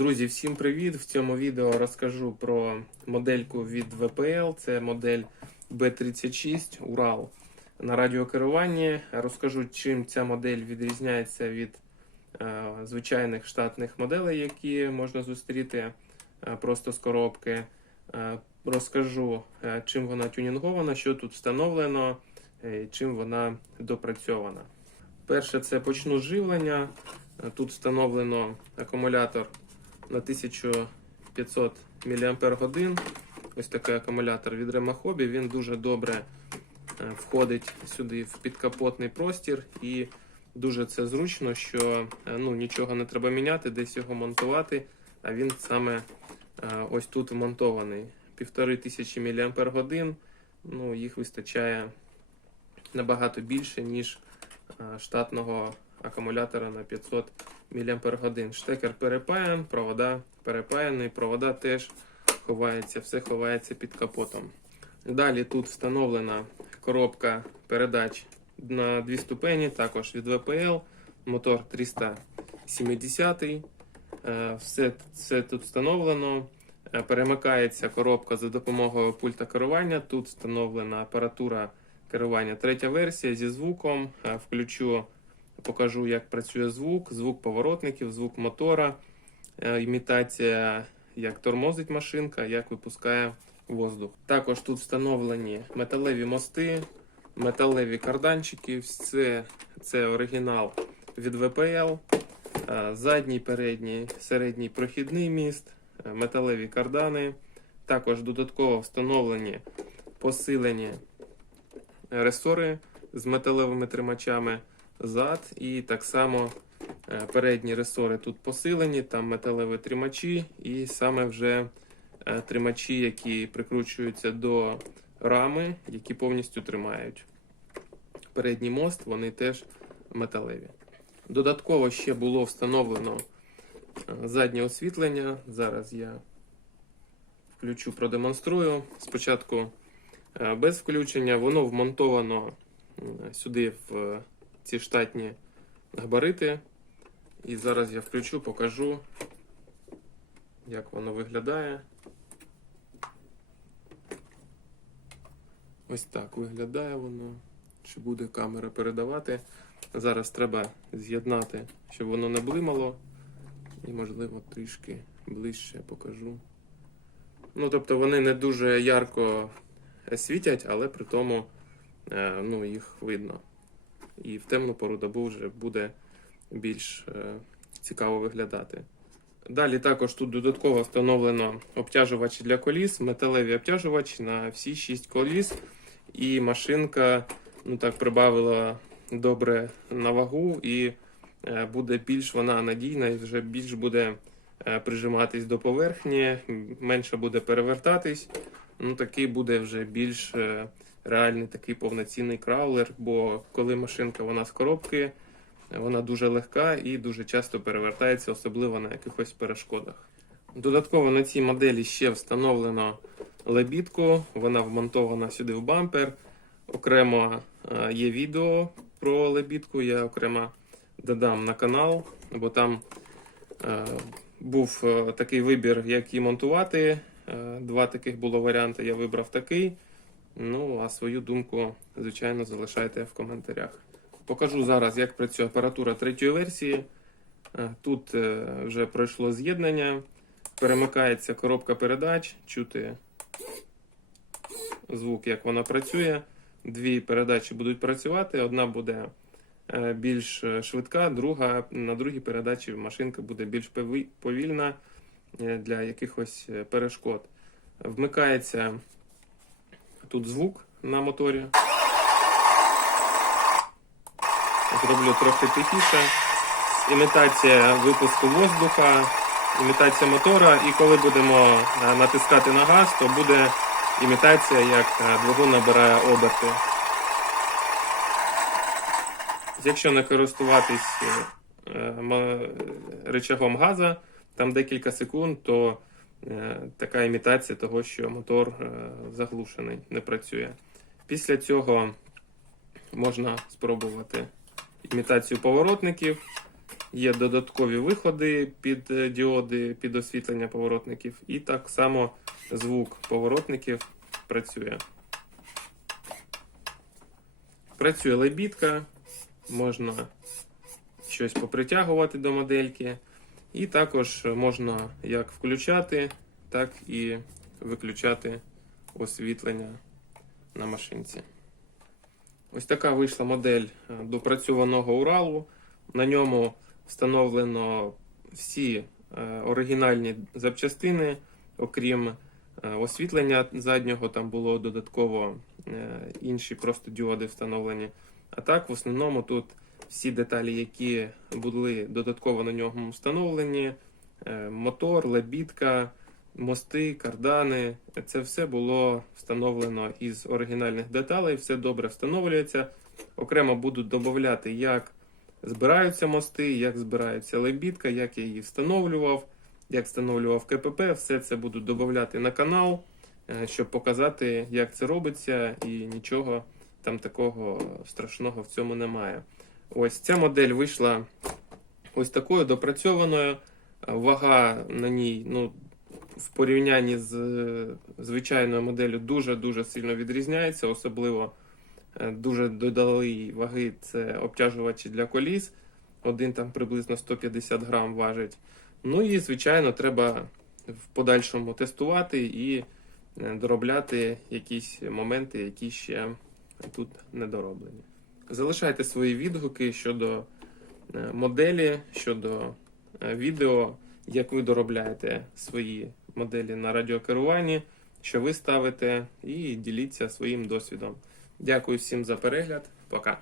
Друзі, всім привіт! В цьому відео розкажу про модельку від VPL. Це модель B36 Урал на радіокеруванні. Розкажу, чим ця модель відрізняється від е, звичайних штатних моделей, які можна зустріти е, просто з коробки. Е, розкажу, е, чим вона тюнінгована, що тут встановлено, е, чим вона допрацьована. Перше, це почну живлення. Тут встановлено акумулятор на 1500 мАч. Ось такий акумулятор від Ремахобі. Він дуже добре е, входить сюди в підкапотний простір і дуже це зручно, що е, ну, нічого не треба міняти, десь його монтувати, а він саме е, ось тут вмонтований. 1500 мАч. Ну, їх вистачає набагато більше, ніж штатного акумулятора на 500 мАч. Штекер перепаян, провода перепаяні, провода теж ховається, все ховається під капотом. Далі тут встановлена коробка передач на дві ступені, також від VPL, мотор 370. Е, Все тут встановлено. Е, Перемикається коробка за допомогою пульта керування. Тут встановлена апаратура керування третя версія зі звуком. Е, Включу покажу, як працює звук, звук поворотників, звук мотора, е, імітація, як тормозить машинка, як випускає воздух. Також тут встановлені металеві мости, металеві карданчики. Все це оригінал від VPL. Е, Задній, передній, середній прохідний міст, е, металеві кардани. Також додатково встановлені посилені ресори з металевими тримачами зад, і так само е, передні ресори тут посилені, там металеві тримачі, і саме вже е, тримачі, які прикручуються до рами, які повністю тримають. Передній мост, вони теж металеві. Додатково ще було встановлено е, заднє освітлення. Зараз я включу, продемонструю. Спочатку без включення, воно вмонтовано сюди в ці штатні габарити. І зараз я включу, покажу, як воно виглядає. Ось так виглядає воно. Чи буде камера передавати. Зараз треба з'єднати, щоб воно не блимало. І, можливо, трішки ближче покажу. Ну, тобто вони не дуже ярко світять, але при тому е, ну, їх видно і в темну пору добу вже буде більш е, цікаво виглядати. Далі також тут додатково встановлено обтяжувач для коліс, металеві обтяжувачі на всі 6 коліс. І машинка ну так прибавила добре на вагу, і е, буде більш вона надійна і вже більш буде е, прижиматись до поверхні, менше буде перевертатись. Ну, такий буде вже більш реальний такий повноцінний краулер, бо коли машинка вона з коробки, вона дуже легка і дуже часто перевертається, особливо на якихось перешкодах. Додатково на цій моделі ще встановлено лебідку, вона вмонтована сюди в бампер. Окремо е, є відео про лебідку, я окремо додам на канал, бо там е, був е, такий вибір, як її монтувати. Два таких було варіанти, я вибрав такий. Ну, а свою думку, звичайно, залишайте в коментарях. Покажу зараз, як працює апаратура третьої версії. Е, Тут е, вже пройшло з'єднання, перемикається коробка передач, чути звук, як вона працює. Дві передачі будуть працювати. Одна буде е, більш швидка, друга на другій передачі машинка буде більш повільна для якихось перешкод. Вмикається тут звук на моторі. Зроблю трохи тихіше. Імітація випуску воздуха, імітація мотора. І коли будемо е, натискати на газ, то буде імітація, як е, двигун набирає оберти. Якщо не користуватись е, м- рычагом газа, там декілька секунд, то така імітація того, що мотор е, заглушений, не працює. Після цього можна спробувати імітацію поворотників. Є додаткові виходи під е, діоди, під освітлення поворотників, і так само звук поворотників працює. Працює лебідка, можна щось попритягувати до модельки, і також можна як включати, так і виключати освітлення на машинці. Ось така вийшла модель е, допрацьованого Уралу. На ньому встановлено всі е, оригінальні запчастини, окрім е, освітлення заднього, там було додатково інші просто діоди встановлені. А так, в основному тут всі деталі, які були додатково на ньому встановлені, е, мотор, лебідка, мости, кардани, це все було встановлено із оригінальних деталей, все добре встановлюється. Окремо будуть додати, як збираються мости, як збирається лебідка, як я її встановлював, як встановлював КПП. Все це буду додати на канал, е, щоб показати, як це робиться, і нічого там такого страшного в цьому немає. Ось ця модель вийшла ось такою допрацьованою. Вага на ній, ну, в порівнянні з е, звичайною моделлю дуже-дуже сильно відрізняється, особливо е, дуже додали ваги це обтяжувачі для коліс. Один там приблизно 150 грам важить. Ну і, звичайно, треба в подальшому тестувати і е, доробляти якісь моменти, які ще тут не дороблені. Залишайте свої відгуки щодо е, моделі, щодо е, відео, як ви доробляєте свої моделі на радіокеруванні, що ви ставите, і діліться своїм досвідом. Дякую всім за перегляд. Пока.